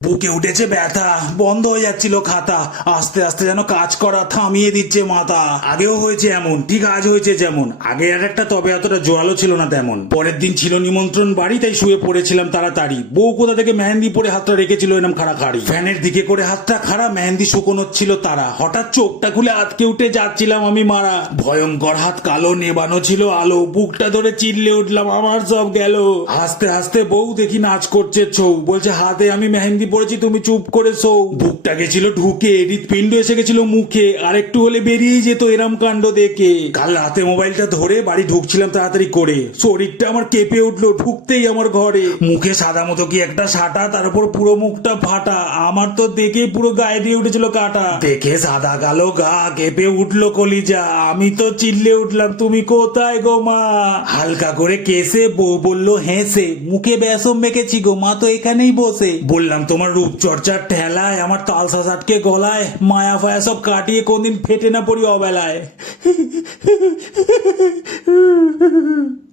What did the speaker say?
বুকে উঠেছে ব্যথা, বন্ধ হয়ে যাচ্ছিল খাতা, আস্তে আস্তে যেন কাজ করা থামিয়ে দিচ্ছে মাথা। আগেও হয়েছে এমন, ঠিক আজ হয়েছে যেমন। আগে আর একটা, তবে এতটা জোরালো ছিল না তেমন। পরের দিন ছিল নিমন্ত্রণ বাড়ি, তাই শুয়ে পড়েছিলাম তাড়াতাড়ি। বউ কোথা থেকে মেহেন্দি পরে হাতটা রেখেছিল এরম খাড়াখাড়ি, ফ্যানের দিকে করে হাতটা খাড়া, মেহেন্দি শুকোনো ছিল তারা। হঠাৎ চোখটা খুলে আটকে উঠে যাচ্ছিলাম আমি মারা। ভয়ঙ্কর হাত, কালো, নেবানো ছিল আলো। বুকটা ধরে চিল্লে উঠলাম, আমার সব গেল। হাসতে হাসতে বউ দেখি নাচ করছে ছৌ, বলছে হাতে আমি মেহেন্দি পড়েছি, তুমি চুপ করে শো। বুকটা গেছিল ঢুকে, হৃৎপিণ্ড এসে গেছিল মুখে, আর একটু হলে বেরিয়েই যেত এরম কাণ্ড দেখে। কাল রাতে মোবাইলটা ধরে বাড়ি ঢুকছিলাম তাড়াতাড়ি করে, শরীরটা আমার কেঁপে উঠলো ঢুকতেই আমার ঘরে। মুখে সাদা মতো কি একটা সাটা, তার উপর পুরো মুখটা ফাটা। আমার তো দেখে পুরো গায়ে দিয়ে উঠেছিল কাটা। দেখে সাদা কালো গা, কেঁপে উঠলো কলিজা। আমি তো চিল্লে উঠলাম, তুমি কোথায় গো মা? হালকা করে কেসে বউ বললো হেসে, মুখে বেসম মেখেছি গো মা, তো এখানেই বসে। বললাম তোমার রূপচর্চার ঠেলায় আমার তালসাস আটকে গলায়, মায়া ফায়া সব কাটিয়ে কোনদিন ফেটে না পড়ি অবেলায়।